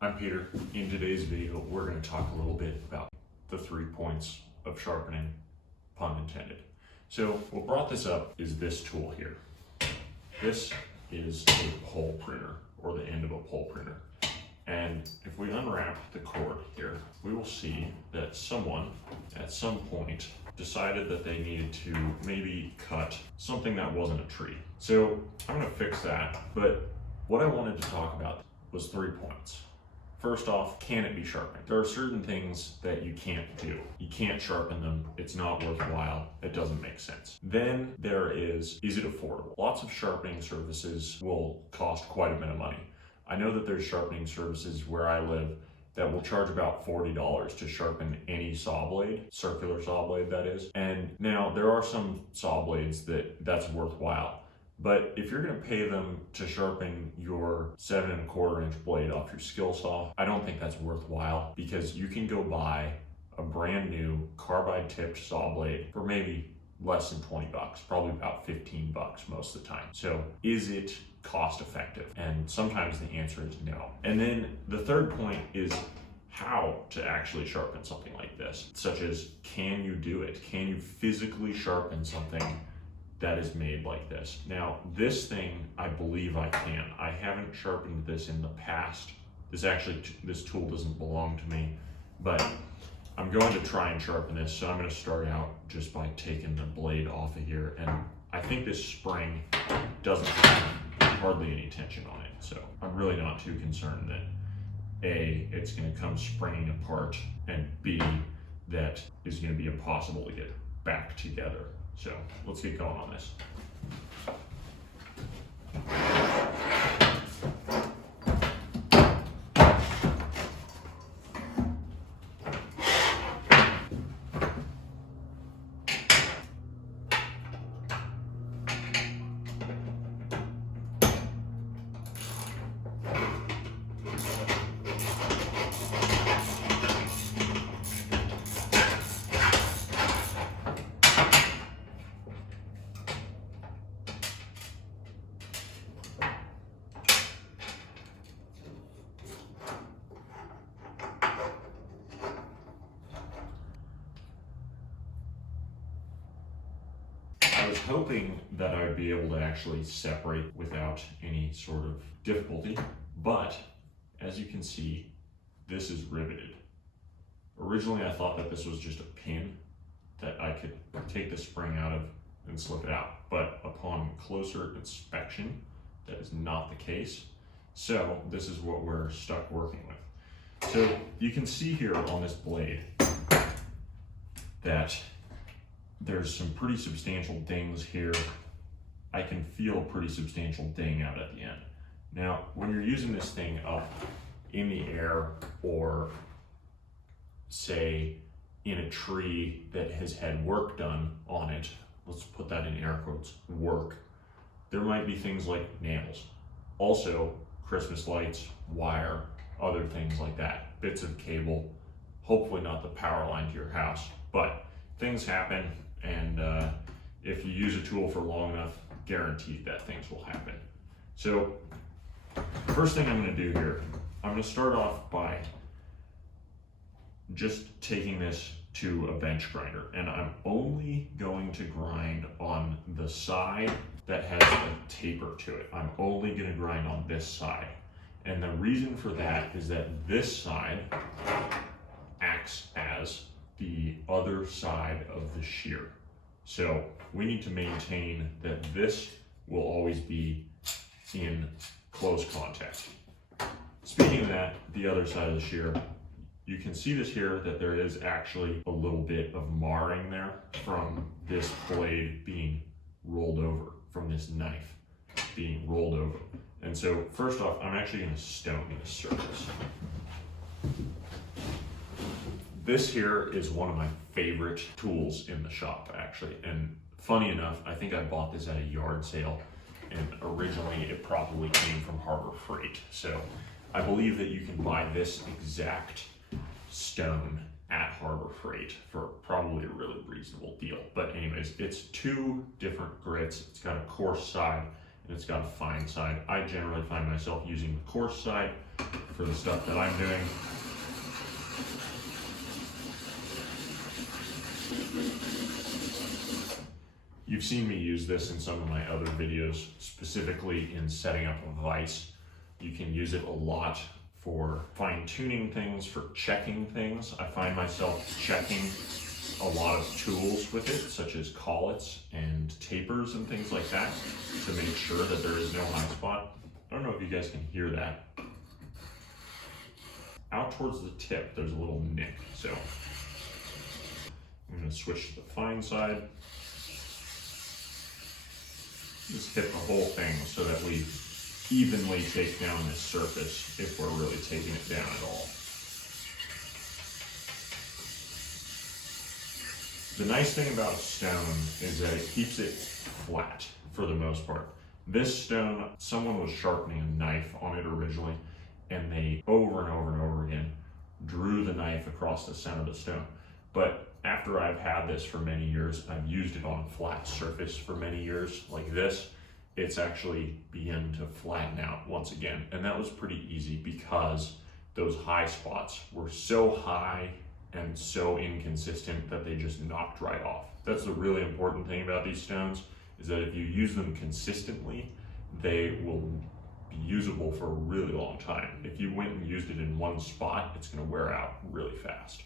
I'm Peter. In today's video, we're going to talk a little bit about the 3 points of sharpening, pun intended. So what brought this up is this tool here. This is a pole pruner, or the end of a pole pruner. And if we unwrap the cord here, we will see that someone at some point decided that they needed to maybe cut something that wasn't a tree. So I'm going to fix that, but what I wanted to talk about was 3 points. First off, can it be sharpened? There are certain things that you can't do. You can't sharpen them. It's not worthwhile. It doesn't make sense. Then there is it affordable? Lots of sharpening services will cost quite a bit of money. I know that there's sharpening services where I live that will charge about $40 to sharpen any saw blade, circular saw blade that is. And now there are some saw blades that's worthwhile. But if you're gonna pay them to sharpen your 7 1/4 inch blade off your skill saw, I don't think that's worthwhile, because you can go buy a brand new carbide tipped saw blade for maybe less than 20 bucks, probably about 15 bucks most of the time. So is it cost effective? And sometimes the answer is no. And then the third point is how to actually sharpen something like this, such as, can you do it? Can you physically sharpen something that is made like this? Now, this thing, I believe I can. I haven't sharpened this in the past. This tool doesn't belong to me, but I'm going to try and sharpen this. So I'm going to start out just by taking the blade off of here. And I think this spring doesn't have hardly any tension on it. So I'm really not too concerned that A, it's going to come springing apart, and B, that is going to be impossible to get back together. So let's get going on this. I was hoping that I would be able to actually separate without any sort of difficulty, but as you can see, this is riveted. Originally, I thought that this was just a pin that I could take the spring out of and slip it out, but upon closer inspection, that is not the case. So this is what we're stuck working with. So you can see here on this blade that there's some pretty substantial dings here. I can feel a pretty substantial ding out at the end. Now, when you're using this thing up in the air, or say in a tree that has had work done on it, let's put that in air quotes, work, there might be things like nails. Also, Christmas lights, wire, other things like that, bits of cable, hopefully not the power line to your house, but things happen. And if you use a tool for long enough, guaranteed that things will happen. So first thing I'm going to do here, I'm going to start off by just taking this to a bench grinder, and I'm only going to grind on the side that has a taper to it. I'm only going to grind on this side. And the reason for that is that this side acts as the other side of the shear. So we need to maintain that this will always be in close contact. Speaking of that, the other side of the shear, you can see this here, that there is actually a little bit of marring there from this blade being rolled over, from this knife being rolled over. And so first off, I'm actually going to stone this surface. This here is one of my favorite tools in the shop, actually. And funny enough, I think I bought this at a yard sale, and originally it probably came from Harbor Freight. So I believe that you can buy this exact stone at Harbor Freight for probably a really reasonable deal. But anyways, it's 2 different grits. It's got a coarse side and it's got a fine side. I generally find myself using the coarse side for the stuff that I'm doing. You've seen me use this in some of my other videos, specifically in setting up a vise. You can use it a lot for fine-tuning things, for checking things. I find myself checking a lot of tools with it, such as collets and tapers and things like that, to make sure that there is no high spot. I don't know if you guys can hear that. Out towards the tip, there's a little nick, so I'm going to switch to the fine side. Just hit the whole thing so that we evenly take down this surface if we're really taking it down at all. The nice thing about a stone is that it keeps it flat for the most part. This stone, someone was sharpening a knife on it originally, and they over and over and over again drew the knife across the center of the stone. But after I've had this for many years, I've used it on a flat surface for many years like this, it's actually begun to flatten out once again. And that was pretty easy because those high spots were so high and so inconsistent that they just knocked right off. That's the really important thing about these stones, is that if you use them consistently, they will be usable for a really long time. If you went and used it in one spot, it's gonna wear out really fast.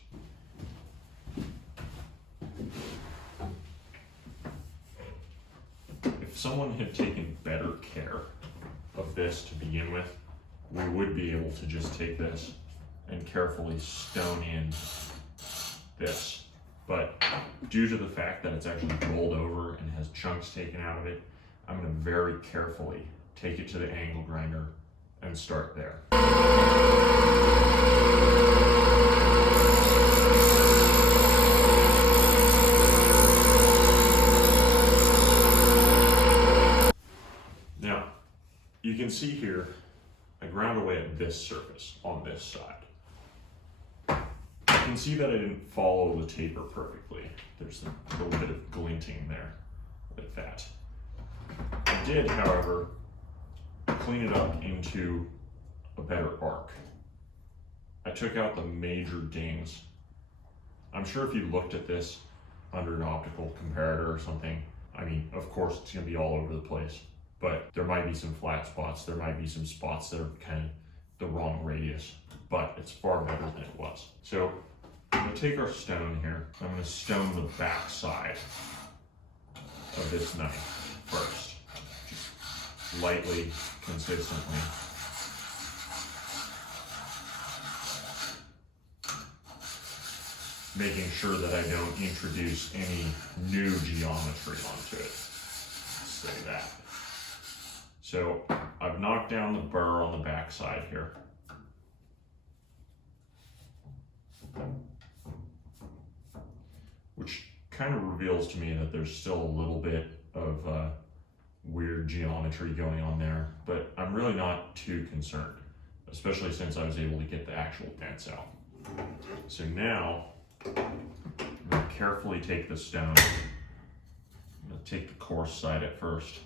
If someone had taken better care of this to begin with, we would be able to just take this and carefully stone in this. But due to the fact that it's actually rolled over and has chunks taken out of it, I'm going to very carefully take it to the angle grinder and start there. Now, you can see here, I ground away at this surface on this side. You can see that I didn't follow the taper perfectly. There's a little bit of glinting there with that. I did, however, clean it up into a better arc. I took out the major dings. I'm sure if you looked at this under an optical comparator or something, I mean, of course it's gonna be all over the place, but there might be some flat spots, there might be some spots that are kind of the wrong radius, but it's far better than it was. So I'm gonna take our stone here. I'm gonna stone the back side of this knife first, just lightly, consistently. Making sure that I don't introduce any new geometry onto it. Let's say that. So I've knocked down the burr on the back side here. Which kind of reveals to me that there's still a little bit of weird geometry going on there, but I'm really not too concerned, especially since I was able to get the actual dents out. So now, I'm going to carefully take the stone. I'm going to take the coarse side at first.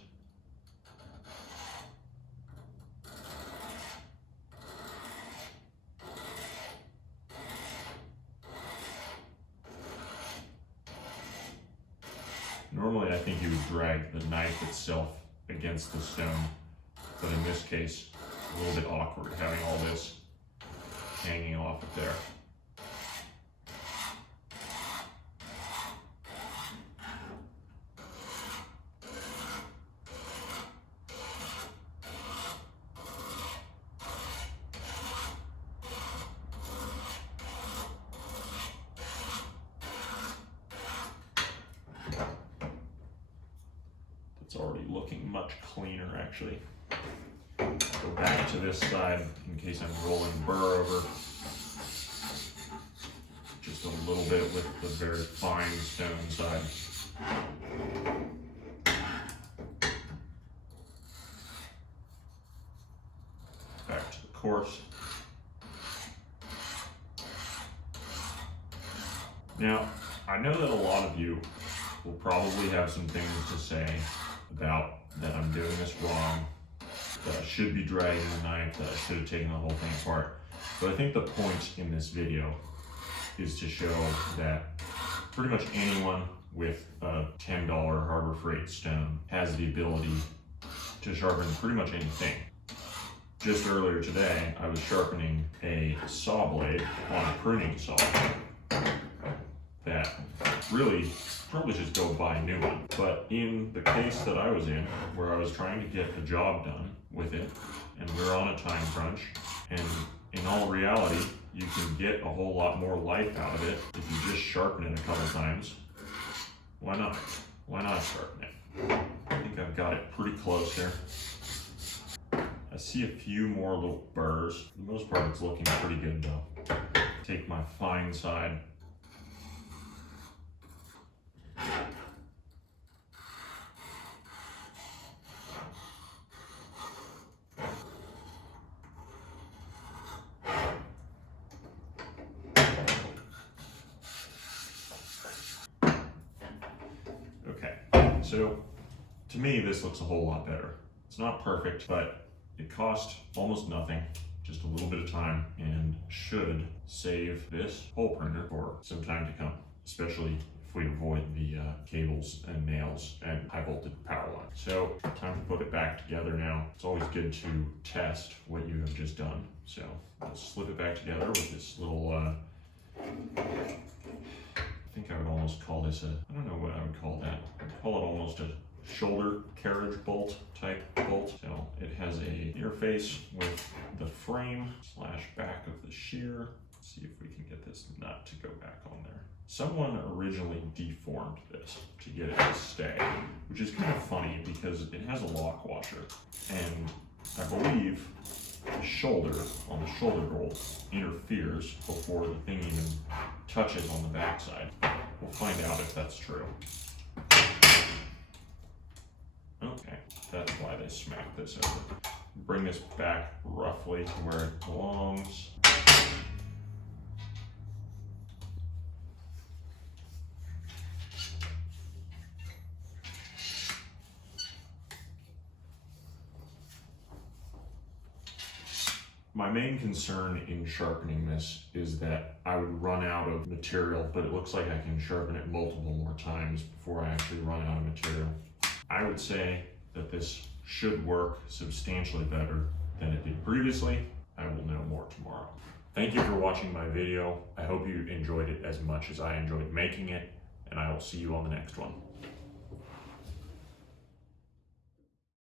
Normally I think you would drag the knife itself against the stone, but in this case, a little bit awkward having all this hanging off of there. It's already looking much cleaner, actually. Go back to this side in case I'm rolling burr over. Just a little bit with the very fine stone side. Back to the coarse. Now, I know that a lot of you will probably have some things to say about that I'm doing this wrong, that I should be dragging the knife, that I should have taken the whole thing apart. But I think the point in this video is to show that pretty much anyone with a $10 Harbor Freight stone has the ability to sharpen pretty much anything. Just earlier today, I was sharpening a saw blade on a pruning saw that really probably just go buy a new one. But in the case that I was in, where I was trying to get a job done with it, and we're on a time crunch, and in all reality, you can get a whole lot more life out of it if you just sharpen it a couple times. Why not? Why not sharpen it? I think I've got it pretty close there. I see a few more little burrs. For the most part, it's looking pretty good though. Take my fine side. Okay, so to me, this looks a whole lot better. It's not perfect, but it cost almost nothing, just a little bit of time, and should save this hole printer for some time to come, especially if we avoid the cables and nails and high voltage power line. So time to put it back together now. It's always good to test what you have just done. So let's slip it back together with this little, I think I would almost call this I don't know what I would call that. I'd call it almost a shoulder carriage bolt type bolt. So it has a interface with the frame / back of the shear. Let's see if we can get this nut to go back on there. Someone originally deformed this to get it to stay, which is kind of funny because it has a lock washer, and I believe the shoulder on the shoulder bolt interferes before the thing even touches on the backside. We'll find out if that's true. Okay, that's why they smacked this over. Bring this back roughly to where it belongs. My main concern in sharpening this is that I would run out of material, but it looks like I can sharpen it multiple more times before I actually run out of material. I would say that this should work substantially better than it did previously. I will know more tomorrow. Thank you for watching my video. I hope you enjoyed it as much as I enjoyed making it, and I will see you on the next one.